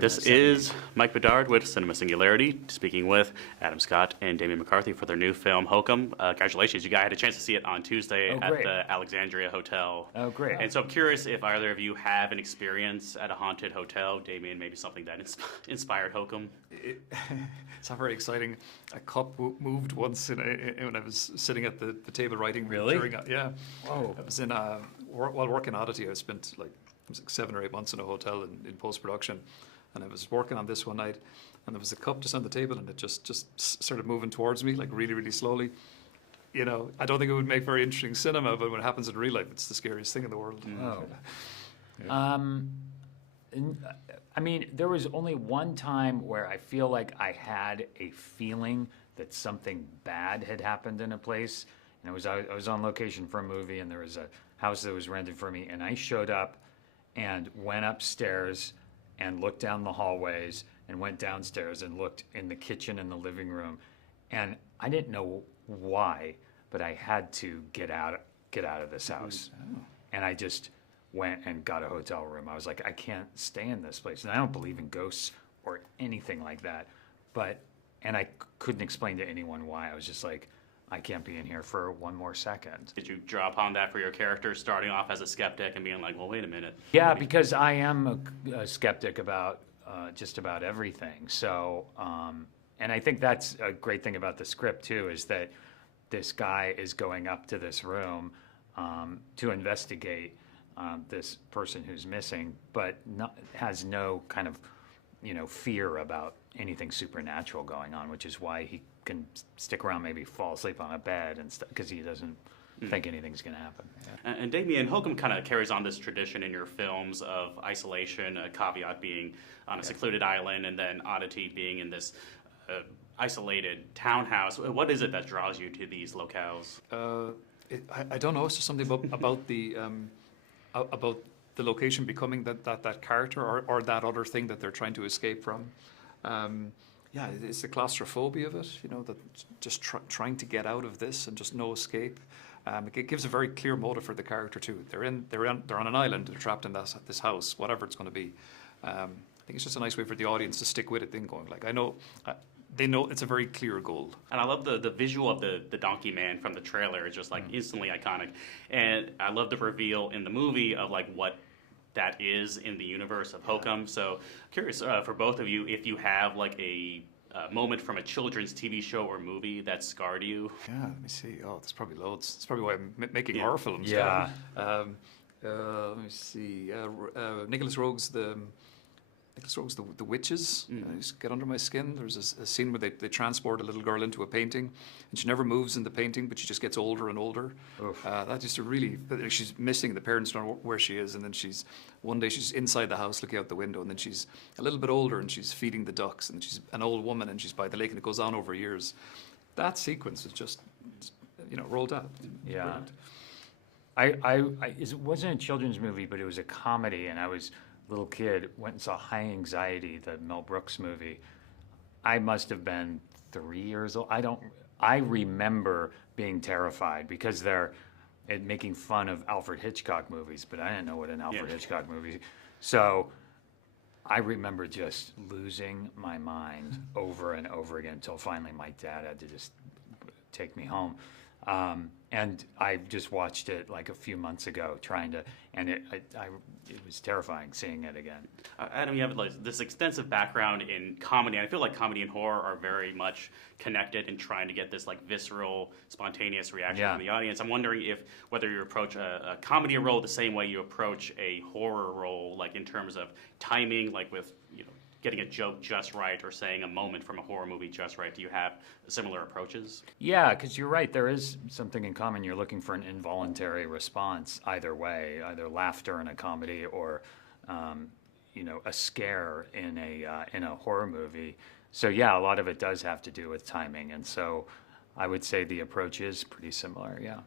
This is Mike Bedard with Cinema Singularity, speaking with Adam Scott and Damian McCarthy for their new film, HOKUM. Congratulations, you guys had a chance to see it on Tuesday at the Alexandria Hotel. Oh, great. And so I'm curious if either of you have an experience at a haunted hotel. Damian, maybe something that inspired HOKUM. It's not very exciting. A cup moved once when I was sitting at the table writing. Really? Yeah. Whoa. I was in while working Oddity, I spent like 7 or 8 months in a hotel in post-production, and I was working on this one night, and there was a cup just on the table, and it just started moving towards me, like really, really slowly. You know, I don't think it would make very interesting cinema, but when it happens in real life, it's the scariest thing in the world. Oh. Yeah. I mean, there was only one time where I feel like I had a feeling that something bad had happened in a place. And I was on location for a movie, and there was a house that was rented for me, and I showed up and went upstairs and looked down the hallways and went downstairs and looked in the kitchen and the living room. And I didn't know why, but I had to get out of this house. Oh. And I just went and got a hotel room. I was like, I can't stay in this place. And I don't believe in ghosts or anything like that. And I couldn't explain to anyone why. I was just like, I can't be in here for one more second. Did you draw upon that for your character, starting off as a skeptic and being like, well, wait a minute? Yeah, because I am a skeptic about just about everything. So, and I think that's a great thing about the script, too, is that this guy is going up to this room to investigate this person who's missing, but has no kind of, fear about anything supernatural going on, which is why he can stick around, maybe fall asleep on a bed and stuff, because he doesn't think anything's going to happen. Yeah. And Damian, HOKUM kind of carries on this tradition in your films of isolation, Caveat being on a secluded island, and then Oddity being in this isolated townhouse. What is it that draws you to these locales? I don't know. It's just something about the location becoming that character or that other thing that they're trying to escape from. Yeah, it's the claustrophobia of it, that just trying to get out of this and just no escape. It gives a very clear motive for the character too. They're on an island, they're trapped in this house, whatever it's going to be. I think it's just a nice way for the audience to stick with it, then going like, they know it's a very clear goal. And I love the visual of the donkey man from the trailer. It's just like instantly iconic. And I love the reveal in the movie of like what that is in the universe of HOKUM. So curious for both of you if you have like a moment from a children's TV show or movie that scarred you. Yeah, let me see. Oh, there's probably loads. That's probably why I'm making horror films. Yeah. Let me see. Nicholas Rogue's the witches. Just get under my skin. There's a scene where they transport a little girl into a painting, and she never moves in the painting, but she just gets older and older. That just she's missing. The parents don't know where she is, and then one day she's inside the house looking out the window, and then she's a little bit older and she's feeding the ducks, and she's an old woman and she's by the lake, and it goes on over years. That sequence is just rolled out. Yeah. It wasn't a children's movie, but it was a comedy, and I was little kid, went and saw High Anxiety, the Mel Brooks movie. I must have been 3 years old. I remember being terrified because they're making fun of Alfred Hitchcock movies, but I didn't know what an Alfred Hitchcock movie. So I remember just losing my mind over and over again until finally my dad had to just take me home. And I just watched it like a few months ago, and it was terrifying seeing it again. Adam, you have like this extensive background in comedy, and I feel like comedy and horror are very much connected in trying to get this like visceral, spontaneous reaction from the audience. I'm wondering whether you approach a comedy role the same way you approach a horror role, like in terms of timing, like with getting a joke just right or saying a moment from a horror movie just right. Do you have similar approaches? Yeah, because you're right. There is something in common. You're looking for an involuntary response either way, either laughter in a comedy or, a scare in a horror movie. So yeah, a lot of it does have to do with timing. And so I would say the approach is pretty similar, yeah.